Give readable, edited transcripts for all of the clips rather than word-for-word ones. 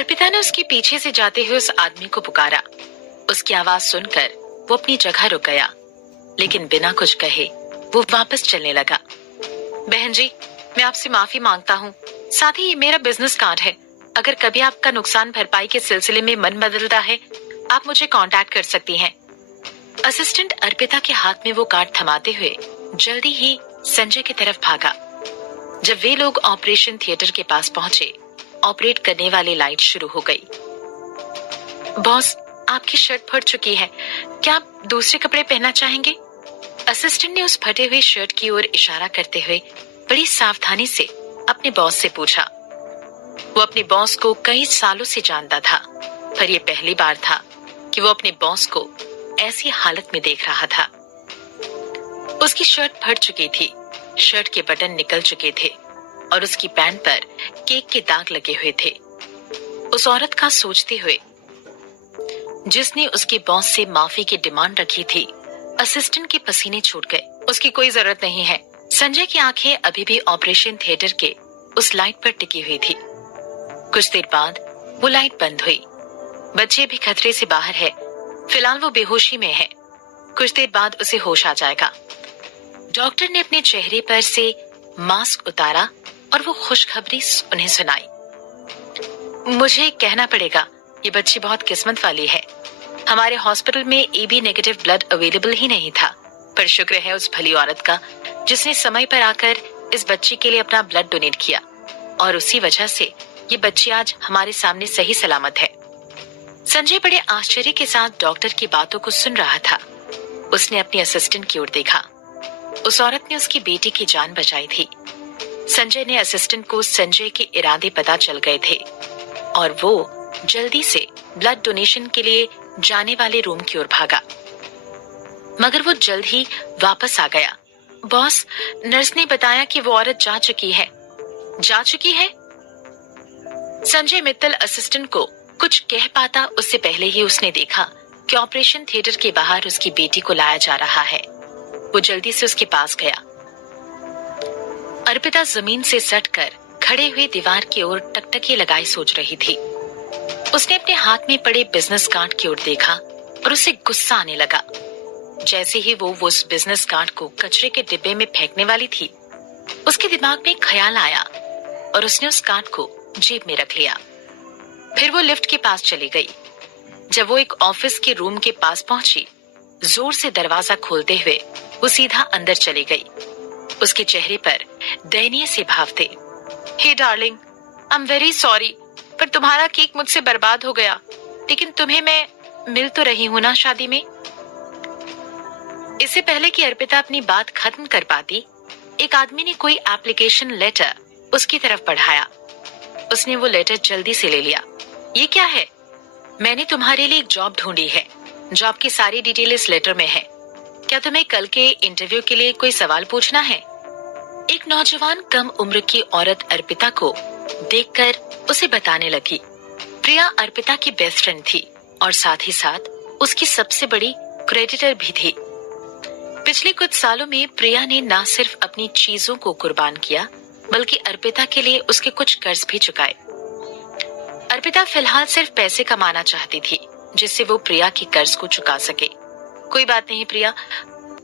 अर्पिता ने उसके पीछे से जाते हुए उस आदमी को पुकारा। उसकी आवाज सुनकर वो अपनी जगह रुक गया, लेकिन बिना कुछ कहे वो वापस चलने लगा। बहन जी, मैं आपसे माफी मांगता हूँ। साथ ही ये मेरा बिजनेस कार्ड है। अगर कभी आपका नुकसान भरपाई के सिलसिले में मन बदलता है, आप मुझे कांटेक्ट कर सकती हैं। असिस्टेंट अर्पिता के हाथ में वो कार्ड थमाते हुए जल्दी ही संजय की तरफ भागा। जब वे लोग ऑपरेशन थिएटर के पास पहुंचे, ऑपरेट करने वाली लाइट शुरू हो गई। बॉस, आपकी शर्ट फट चुकी है, क्या आप दूसरे कपड़े पहनना चाहेंगे? असिस्टेंट ने उस फटे हुए शर्ट की ओर इशारा करते हुए बड़ी सावधानी से अपने बॉस से पूछा। वो अपने बॉस को कई सालों से जानता था, पर यह पहली बार था कि वो अपने बॉस को ऐसी हालत में देख रहा था। उसकी शर्ट फट चुकी थी, शर्ट के बटन निकल चुके थे और उसकी पैंट पर केक के दाग लगे हुए थे। उस औरत का सोचते हुए जिसने उसके बॉस से माफी की डिमांड रखी थी, असिस्टेंट के पसीने छूट गए। उसकी कोई जरूरत नहीं है। संजय की आंखें अभी भी ऑपरेशन थिएटर के उस लाइट पर टिकी हुई थी। कुछ देर बाद वो लाइट बंद हुई। बच्चे भी खतरे से बाहर है, फिलहाल वो बेहोशी में है। कुछ देर बाद उसे होश आ जाएगा। डॉक्टर ने अपने चेहरे पर से मास्क उतारा और वो खुशखबरी उन्हें सुनाई। मुझे कहना पड़ेगा, ये बच्ची बहुत किस्मत वाली है। हमारे हॉस्पिटल में AB नेगेटिव ब्लड अवेलेबल ही नहीं था, पर शुक्र है उस भली औरत का जिसने समय पर आकर इस बच्ची के लिए अपना ब्लड डोनेट किया, और उसी वजह से ये बच्ची आज हमारे सामने सही सलामत है। संजय बड़े आश्चर्य के साथ डॉक्टर की बातों को सुन रहा था। उसने अपनी असिस्टेंट की ओर देखा। उस औरत ने उसकी बेटी की जान बचाई थी। संजय ने असिस्टेंट को संजय के इरादे पता चल गए थे और वो जल्दी से ब्लड डोनेशन के लिए जाने वाले रूम की ओर भागा, मगर वो जल्द ही वापस आ गया। बॉस, नर्स ने बताया कि वो औरत जा चुकी है। जा चुकी है? संजय मित्तल असिस्टेंट को कुछ कह पाता उससे पहले ही उसने देखा कि ऑपरेशन थिएटर के बाहर उसकी बेटी को लाया जा रहा है। वो जल्दी से उसके पास गया। अर्पिता जमीन से सटकर खड़े हुए दीवार की ओर टकटकी लगाए सोच रही थी। उसने अपने हाथ में पड़े बिजनेस कार्ड की ओर देखा और उसे गुस्सा आने लगा। जैसे ही वो उस बिजनेस कार्ड को कचरे के डिब्बे में फेंकने वाली थी, उसके दिमाग में एक ख्याल आया और उसने उस कार्ड को जेब में रख लिया। फिर वो लिफ्ट के पास चली गई। जब वो एक ऑफिस के रूम के पास पहुंची, जोर से दरवाजा खोलते हुए वो सीधा अंदर चली गई। उसके चेहरे पर दयनीय से भाव थे। Hey darling, I am very sorry, पर तुम्हारा केक मुझसे बर्बाद हो गया। लेकिन तुम्हें मैं मिल तो रही हूं ना शादी में। इससे पहले कि अर्पिता अपनी बात खत्म कर पाती, एक आदमी ने कोई एप्लीकेशन लेटर उसकी तरफ बढ़ाया। उसने वो लेटर जल्दी से ले लिया। ये क्या है? मैंने तुम्हारे लिए एक जॉब ढूंढी है। जॉब की सारी डिटेल इस लेटर में है। क्या तुम्हें कल के इंटरव्यू के लिए कोई सवाल पूछना है? एक नौजवान कम उम्र की औरत अर्पिता को देखकर उसे बताने लगी। प्रिया अर्पिता की बेस्ट फ्रेंड थी और साथ ही साथ उसकी सबसे बड़ी क्रेडिटर भी थी। पिछले कुछ सालों में प्रिया ने न सिर्फ अपनी चीजों को कुर्बान किया, बल्कि अर्पिता के लिए उसके कुछ कर्ज भी चुकाए। अर्पिता फिलहाल सिर्फ पैसे कमाना चाहती थी, जिससे वो प्रिया के कर्ज को चुका सके। कोई बात नहीं प्रिया।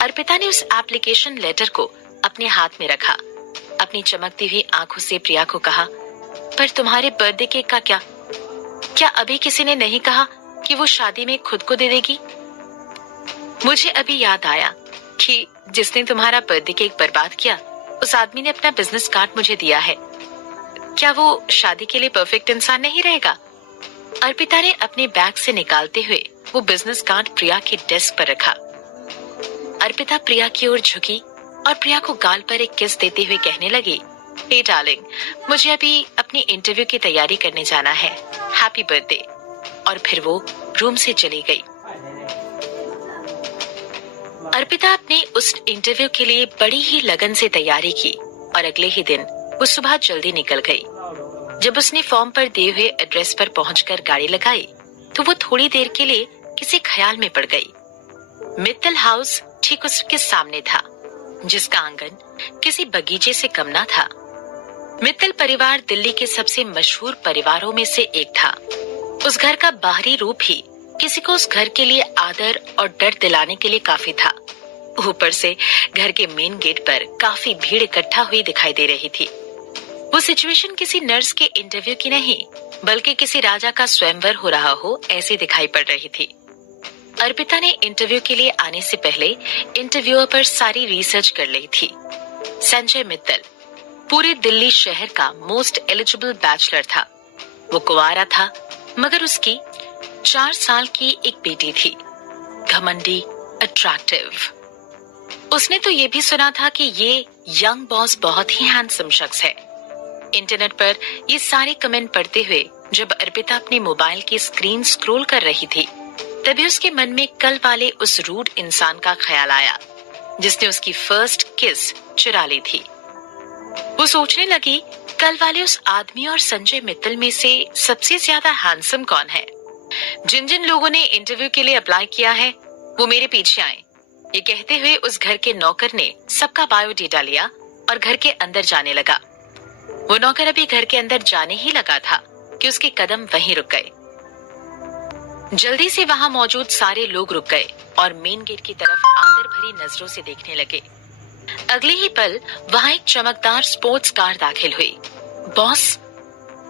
अर्पिता ने उस एप्लीकेशन लेटर को अपने हाथ में रखा। अपनी चमकती हुई आंखों से प्रिया को कहा, पर तुम्हारे बर्थडे केक का क्या? क्या अभी किसी ने नहीं कहा कि वो शादी में खुद को दे देगी? मुझे अभी याद आया कि जिसने तुम्हारा बर्थडे केक बर्बाद किया, उस आदमी ने अपना बिजनेस कार्ड मुझे दिया है। क्या वो शादी के लिए परफेक्ट इंसान नहीं रहेगा? अर्पिता ने अपने बैग से निकालते हुए वो बिजनेस कार्ड प्रिया के डेस्क पर रखा। अर्पिता प्रिया की ओर झुकी और प्रिया को गाल पर एक किस देते हुए कहने लगी, हे डार्लिंग, मुझे अभी अपनी इंटरव्यू की तैयारी करने जाना है। Happy birthday. और फिर वो रूम से चली गई। अर्पिता अपने उस इंटरव्यू के लिए बड़ी ही लगन से तैयारी की और अगले ही दिन वो सुबह जल्दी निकल गई। जब उसने फॉर्म पर दिए हुए एड्रेस पर पहुंचकर गाड़ी लगाई, तो वो थोड़ी देर के लिए किसी ख्याल में पड़ गई। मित्तल हाउस ठीक उसके सामने था, जिसका आंगन किसी बगीचे से कम ना था। मित्तल परिवार दिल्ली के सबसे मशहूर परिवारों में से एक था। उस घर का बाहरी रूप ही किसी को उस घर के लिए आदर और डर दिलाने के लिए काफी था। ऊपर से घर के मेन गेट पर काफी भीड़ इकट्ठा हुई दिखाई दे रही थी। वो सिचुएशन किसी नर्स के इंटरव्यू की नहीं, बल्कि किसी राजा का स्वयंवर हो रहा हो ऐसी दिखाई पड़ रही थी। अर्पिता ने इंटरव्यू के लिए आने से पहले इंटरव्यूअर पर सारी रिसर्च कर ली थी। संजय मित्तल पूरे दिल्ली शहर का मोस्ट एलिजिबल बैचलर था। वो कुंवारा था, मगर उसकी 4 साल की एक बेटी थी, घमंडी, अट्रैक्टिव। उसने तो ये भी सुना था कि ये यंग बॉस बहुत ही हैंडसम शख्स है। इंटरनेट पर ये सारे कमेंट पढ़ते हुए जब अर्पिता अपने मोबाइल की स्क्रीन स्क्रॉल कर रही थी, तभी उसके मन में कल वाले उस रूड इंसान का ख्याल आया जिसने उसकी फर्स्ट किस चुरा ली थी। वो सोचने लगी, कल वाले उस आदमी और संजय मित्तल में से सबसे ज्यादा हैंडसम कौन है? जिन जिन लोगों ने इंटरव्यू के लिए अप्लाई किया है वो मेरे पीछे आए। ये कहते हुए उस घर के नौकर ने सबका बायोडेटा लिया और घर के अंदर जाने लगा। वो नौकर अभी घर के अंदर जाने ही लगा था कि उसके कदम वहीं रुक गए। जल्दी से वहां मौजूद सारे लोग रुक गए और मेन गेट की तरफ आदर भरी नजरों से देखने लगे। अगले ही पल वहां एक चमकदार स्पोर्ट्स कार दाखिल हुई। बॉस,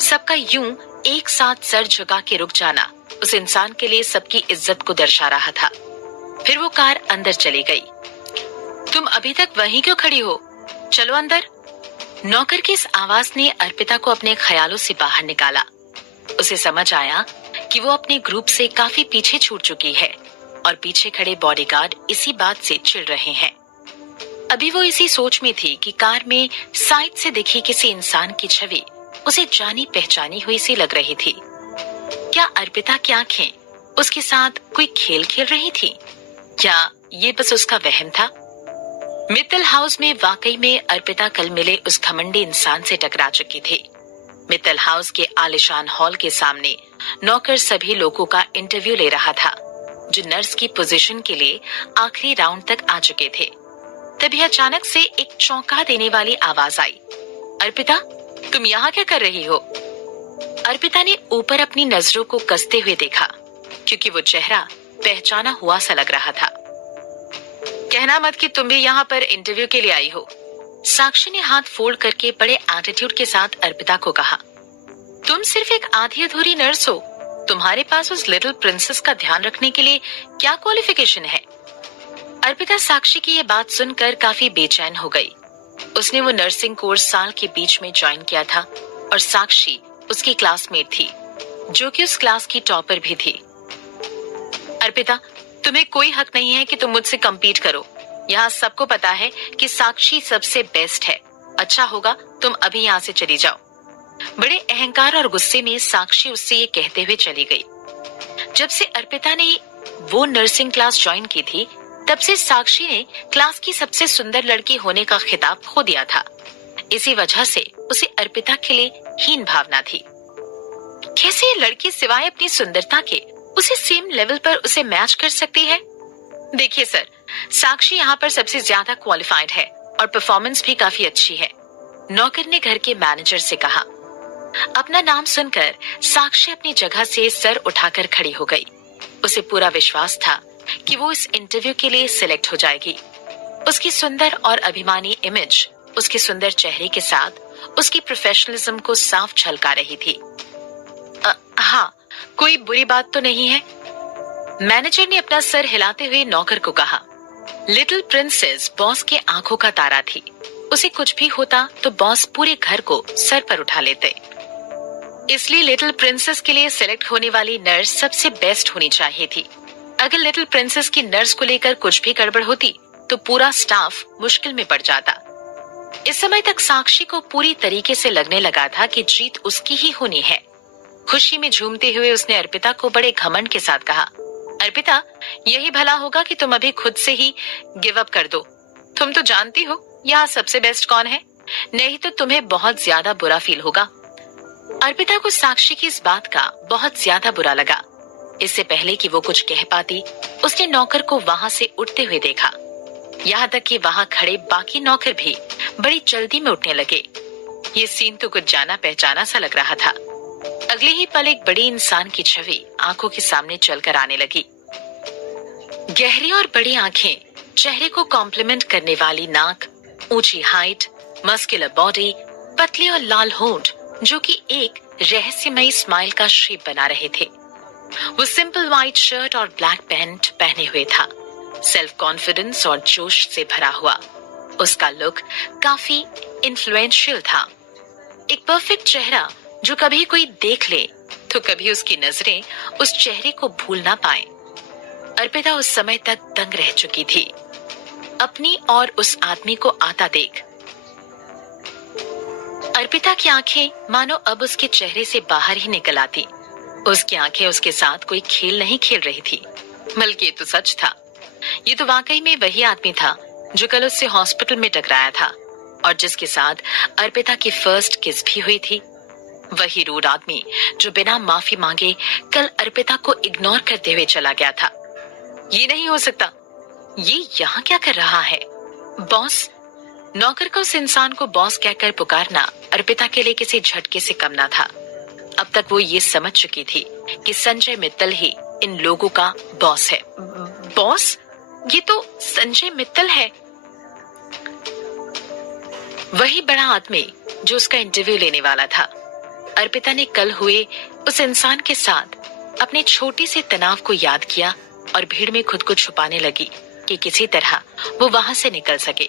सबका यूं एक साथ सर झुका के रुक जाना उस इंसान के लिए सबकी इज्जत को दर्शा रहा था। फिर वो कार अंदर चली गई। तुम अभी तक वहीं क्यों खड़ी हो? चलो अंदर। नौकर की इस आवाज ने अर्पिता को अपने ख्यालों से बाहर निकाला। उसे समझ आया कि वो अपने ग्रुप से काफी पीछे छूट चुकी है और पीछे खड़े बॉडीगार्ड इसी बात से चिढ़ रहे हैं। अभी वो इसी सोच में थी कि कार में साइड से दिखी किसी इंसान की छवि उसे जानी पहचानी हुई सी लग रही थी। क्या अर्पिता की आंखें उसके साथ कोई खेल खेल रही थी? क्या ये बस उसका वहम था? मित्तल हाउस में वाकई में अर्पिता कल मिले उस घमंडी इंसान से टकरा चुकी थी। मित्तल हाउस के आलिशान हॉल के सामने नौकर सभी लोगों का इंटरव्यू ले रहा था जो नर्स की पोजीशन के लिए आखिरी राउंड तक आ चुके थे। तभी अचानक से एक चौंका देने वाली आवाज आई। अर्पिता, तुम यहाँ क्या कर रही हो? अर्पिता ने ऊपर अपनी नजरों को कसते हुए देखा, क्योंकि वो चेहरा पहचाना हुआ सा लग रहा था। कहना मत कि तुम भी यहाँ पर इंटरव्यू के लिए आई हो। साक्षी ने हाथ फोल्ड करके बड़े एटीट्यूड के साथ अर्पिता को कहा। तुम सिर्फ एक आधी अधूरी नर्स हो। तुम्हारे पास उस लिटिल प्रिंसेस का ध्यान रखने के लिए क्या क्वालिफिकेशन है? अर्पिता साक्षी की ये बात सुनकर काफी बेचैन हो गई। उसने वो नर्सिंग कोर्स साल के बीच में ज्वाइन किया था और साक्षी उसकी क्लासमेट थी, जो कि उस क्लास की टॉपर भी थी। अर्पिता, तुम्हें कोई हक नहीं है कि तुम मुझसे कम्पीट करो। यहाँ सबको पता है कि साक्षी सबसे बेस्ट है। अच्छा होगा तुम अभी यहाँ से चली जाओ। बड़े अहंकार और गुस्से में साक्षी उससे ये कहते हुए चली गई। जब से अर्पिता ने वो नर्सिंग क्लास ज्वाइन की थी, तब से साक्षी ने क्लास की सबसे सुंदर लड़की होने का खिताब खो दिया था। इसी वजह से उसे अर्पिता के लिए हीन भावना थी। कैसे ये लड़की सिवाय अपनी सुंदरता के उसे सेम लेवल पर उसे मैच कर सकती है? देखिए सर, साक्षी यहाँ पर सबसे ज्यादा क्वालिफाइड है और परफॉर्मेंस भी काफी अच्छी है, नौकर ने घर के मैनेजर से कहा। अपना नाम सुनकर साक्षी अपनी जगह से सर उठाकर खड़ी हो गई। उसे पूरा विश्वास था कि वो इस इंटरव्यू के लिए सिलेक्ट हो जाएगी। उसकी सुंदर और अभिमानी इमेज उसके सुंदर चेहरे के साथ उसकी प्रोफेशनलिज्म को साफ झलका रही थी। हाँ, कोई बुरी बात तो नहीं है? मैनेजर ने अपना सर हिलाते हुए नौकर को कहा। लिटिल प्रिंसेस बॉस के आंखों का तारा थी। उसे कुछ भी होता तो बॉस पूरे घर को सर पर उठा लेते। इसलिए लिटिल प्रिंसेस के लिए सिलेक्ट होने वाली नर्स सबसे बेस्ट होनी चाहिए थी। अगर लिटिल प्रिंसेस की नर्स को लेकर कुछ भी गड़बड़ होती तो पूरा स्टाफ मुश्किल में पड़ जाता। इस समय तक साक्षी को पूरी तरीके से लगने लगा था कि जीत उसकी ही होनी है। खुशी में झूमते हुए उसने अर्पिता को बड़े घमंड के साथ कहा, अर्पिता, यही भला होगा कि तुम अभी खुद से ही गिव अप कर दो। तुम तो जानती हो यहाँ सबसे बेस्ट कौन है, नहीं तो तुम्हें बहुत ज्यादा बुरा फील होगा। अर्पिता को साक्षी की इस बात का बहुत ज्यादा बुरा लगा। इससे पहले कि वो कुछ कह पाती, उसने नौकर को वहां से उठते हुए देखा। यहाँ तक कि वहां खड़े बाकी नौकर भी बड़ी जल्दी में उठने लगे। ये सीन तो कुछ जाना पहचाना सा लग रहा था। अगले ही पल एक बड़ी इंसान की छवि आंखों के सामने चलकर आने लगी। गहरी और बड़ी आंखें, चेहरे को कॉम्प्लीमेंट करने वाली नाक, ऊंची हाइट, मस्कुलर बॉडी, पतले और लाल होंठ जो कि एक रहस्यमयी स्माइल का शेप बना रहे थे। वो सिंपल व्हाइट शर्ट और ब्लैक पैंट पहने हुए था, सेल्फ कॉन्फिडेंस और जोश से भरा हुआ। उसका लुक काफी इन्फ्लुएंशियल था। एक परफेक्ट चेहरा जो कभी कोई देख ले तो कभी उसकी नजरें उस चेहरे को भूल ना पाए। अर्पिता उस समय तक दंग रह चुकी थी, अपनी और उस आदमी को आता देख। अर्पिता की आंखें मानो अब उसके चेहरे से बाहर ही निकल आती। उसकी आंखें उसके साथ कोई खेल नहीं खेल रही थी, बल्कि ये तो सच था। ये तो वाकई में वही आदमी था जो कल उससे हॉस्पिटल में टकराया था और जिसके साथ अर्पिता की फर्स्ट किस भी हुई थी। वही रूड आदमी जो बिना माफी मांगे कल अर्पिता को इग्नोर करते हुए चला गया था। ये नहीं हो सकता, ये यहाँ क्या कर रहा है? बॉस? नौकर का उस इंसान को बॉस कहकर पुकारना अर्पिता के लिए किसी झटके से कम ना था। अब तक वो ये समझ चुकी थी कि संजय मित्तल ही इन लोगों का बॉस है। बॉस? ये तो संजय मित्तल है, वही बड़ा आदमी जो उसका इंटरव्यू लेने वाला था। अर्पिता ने कल हुए उस इंसान के साथ अपने छोटे से तनाव को याद किया और भीड़ में खुद को छुपाने लगी कि किसी तरह वो वहां से निकल सके।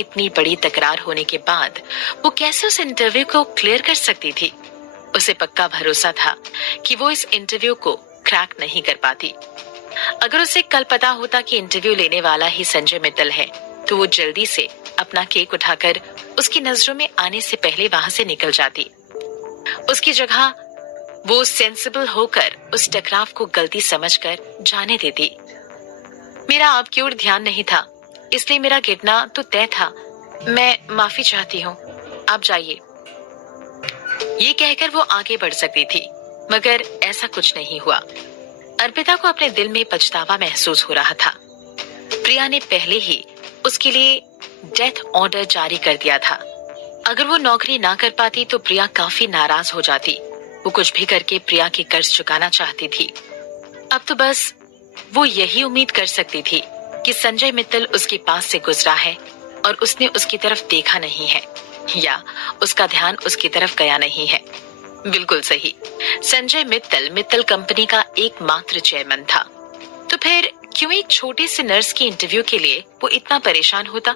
इतनी बड़ी तकरार होने के बाद वो कैसे उस इंटरव्यू को क्लियर कर सकती थी? उसे पक्का भरोसा था कि वो इस इंटरव्यू को क्रैक नहीं कर पाती। अगर उसे कल पता होता कि इंटरव्यू लेने वाला ही संजय मित्तल है तो वो जल्दी से अपना केक उठाकर उसकी नजरों में आने से पहले वहां से निकल जाती। उसकी जगह वो सेंसिबल होकर उस टकराव को गलती समझकर जाने देती। मेरा आपकी ओर ध्यान नहीं था, इसलिए मेरा गिरना तो तय था। मैं माफी चाहती हूँ, आप जाइए। ये कहकर वो आगे बढ़ सकती थी, मगर ऐसा कुछ नहीं हुआ। अर्पिता को अपने दिल में पछतावा महसूस हो रहा था। प्रिया ने पहले ही उसके लिए डेथ ऑर्डर जारी कर दिया था। अगर वो नौकरी ना कर पाती तो प्रिया काफी नाराज हो जाती। वो कुछ भी करके प्रिया के कर्ज चुकाना चाहती थी। अब तो बस वो यही उम्मीद कर सकती थी कि संजय मित्तल उसके पास से गुजरा है और उसने उसकी तरफ देखा नहीं है या उसका ध्यान उसकी तरफ गया नहीं है। बिल्कुल सही, संजय मित्तल कंपनी का एकमात्र चेयरमैन था। तो फिर क्यों एक छोटे से नर्स की इंटरव्यू के लिए वो इतना परेशान होता?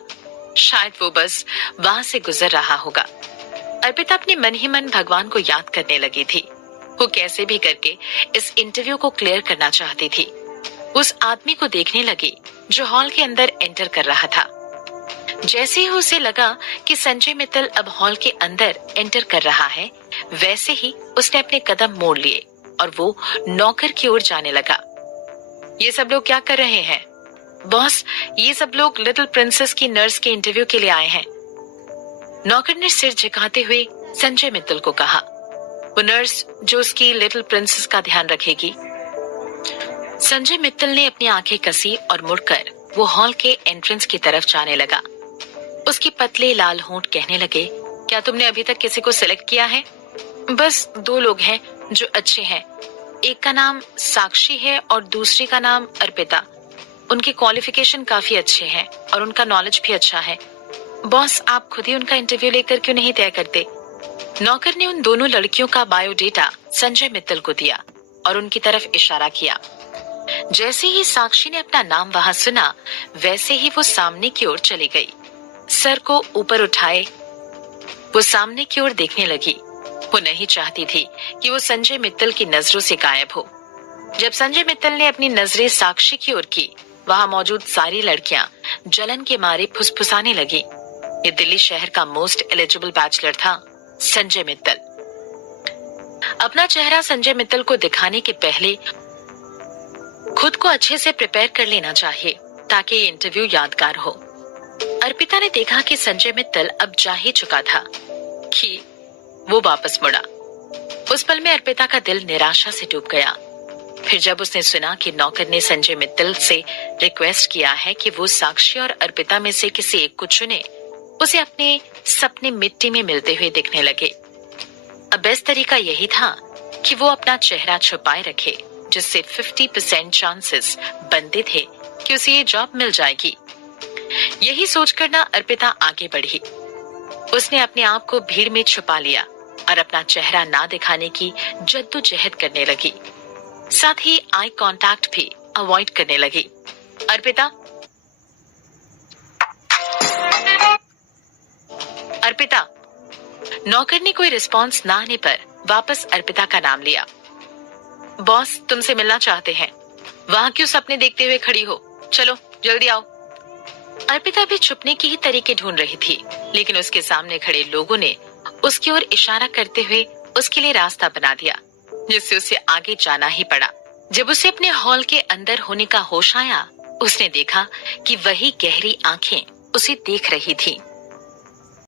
शायद वो बस वहां से गुजर रहा होगा। अर्पिता अपने मन ही मन भगवान को याद करने लगी थी। वो कैसे भी करके इस इंटरव्यू को क्लियर करना चाहती थी। उस आदमी को देखने लगी जो हॉल के अंदर एंटर कर रहा था। जैसे ही उसे लगा कि संजय मित्तल अब हॉल के अंदर एंटर कर रहा है, वैसे ही उसने अपने कदम मोड़ लिए और वो नौकर की ओर जाने लगा। ये सब लोग क्या कर रहे हैं? बॉस, ये सब लोग लिटिल प्रिंसेस की नर्स के इंटरव्यू के लिए आए हैं। नौकर ने सिर झुकाते हुए संजय मित्तल को कहा। वो नर्स जो उसकी लिटिल प्रिंसेस का ध्यान रखेगी। संजय मित्तल ने अपनी आंखें कसी और मुड़कर वो हॉल के एंट्रेंस की तरफ जाने लगा। उसके पतले लाल होंठ कहने लगे, क्या तुमने अभी तक किसी को सिलेक्ट किया है? बस 2 लोग हैं जो अच्छे हैं। एक का नाम साक्षी है और दूसरी का नाम अर्पिता। उनके क्वालिफिकेशन काफी अच्छे हैं और उनका नॉलेज भी अच्छा है। बॉस, आप खुद ही उनका इंटरव्यू लेकर क्यों नहीं तय करते? नौकर ने उन दोनों लड़कियों का बायोडेटा संजय मित्तल को दिया और उनकी तरफ इशारा किया। जैसे ही साक्षी ने अपना नाम वहां सुना, वैसे ही वो सामने की ओर चली गई। सर को ऊपर उठाए वो सामने की ओर देखने लगी। वो नहीं चाहती थी कि वो संजय मित्तल की नजरों से गायब हो। जब संजय मित्तल ने अपनी नजरें साक्षी की ओर की, वहां मौजूद सारी लड़कियां जलन के मारे फुसफुसाने लगी। ये दिल्ली शहर का मोस्ट एलिजिबल बैचलर था, संजय मित्तल। अपना चेहरा संजय मित्तल को दिखाने के पहले खुद को अच्छे से प्रिपेयर कर लेना चाहिए ताकि ये इंटरव्यू यादगार हो। अर्पिता ने देखा कि संजय मित्तल अब जा ही चुका था कि वो वापस मुड़ा। उस पल में अर्पिता का दिल निराशा से डूब गया। फिर जब उसने सुना कि नौकर ने संजय मित्तल से रिक्वेस्ट किया है कि वो साक्षी और अर्पिता में से किसी एक को चुने, उसे अपने सपने मिट्टी में मिलते हुए दिखने लगे। अब बेस्ट तरीका यही था कि वो अपना चेहरा छुपाए रखे, जिससे 50% चांसेस बनते थे कि उसे ये जॉब मिल जाएगी। यही सोचकर ना अर्पिता आगे बढ़ी। उसने अपने आप को भीड़ में छुपा लिया और अपना चेहरा ना दिखाने की जद्दोजहद करने लगी। साथ ही आई कांटेक्ट भी अवॉइड करने लगी। अर्पिता अर्पिता नौकर ने कोई रिस्पॉन्स ना आने पर वापस अर्पिता का नाम लिया। बॉस तुमसे मिलना चाहते हैं। वहां क्यों सपने देखते हुए खड़ी हो? चलो जल्दी आओ। अर्पिता भी छुपने की ही तरीके ढूंढ रही थी, लेकिन उसके सामने खड़े लोगों ने उसकी ओर इशारा करते हुए उसके लिए रास्ता बना दिया, जिससे उसे आगे जाना ही पड़ा। जब उसे अपने हॉल के अंदर होने का होश आया, उसने देखा कि वही गहरी आंखें उसे देख रही थी।